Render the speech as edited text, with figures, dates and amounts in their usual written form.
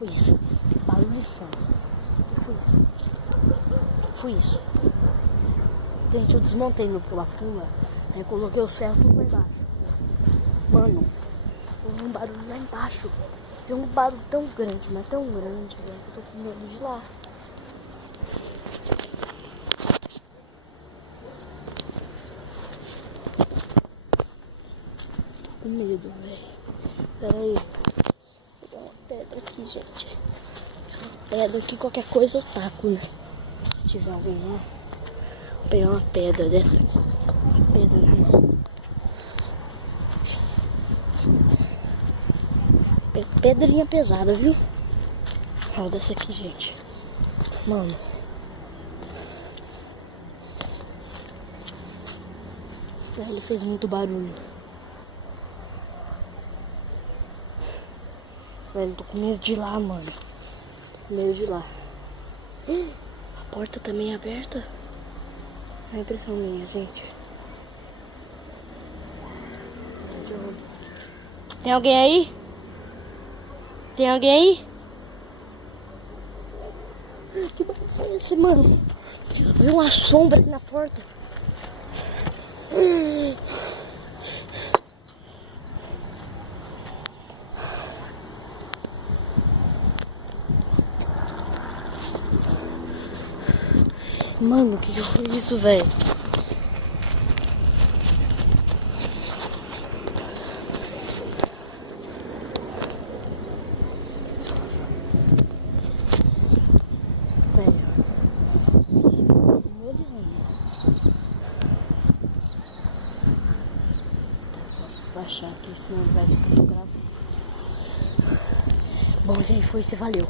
Foi isso. Barulho de som. Foi isso. Foi isso. Gente, eu desmontei meu pula-pula. Aí coloquei os ferros tudo lá embaixo. Mano, houve um barulho lá embaixo. Tem um barulho tão grande, mas tão grande, velho. Eu tô com medo de ir lá. Com medo, velho. Pera aí. Vou pegar uma pedra aqui, gente. Pedra aqui, qualquer coisa eu taco, né? Se tiver alguém lá. Vou pegar uma pedra dessa aqui. Uma pedra na mão. Pedrinha pesada, viu? Olha dessa aqui, gente. Mano. Ele fez muito barulho. Velho, tô com medo de ir lá, mano. Tô com medo de ir lá. A porta também é aberta. É impressão minha, gente. Tem alguém aí? Tem alguém aí? Que barulho foi esse, mano? Eu vi uma sombra aqui na porta. Mano, o que foi isso, velho? Vou baixar aqui, senão ele vai ficar gravando. Bom, gente, foi isso, valeu.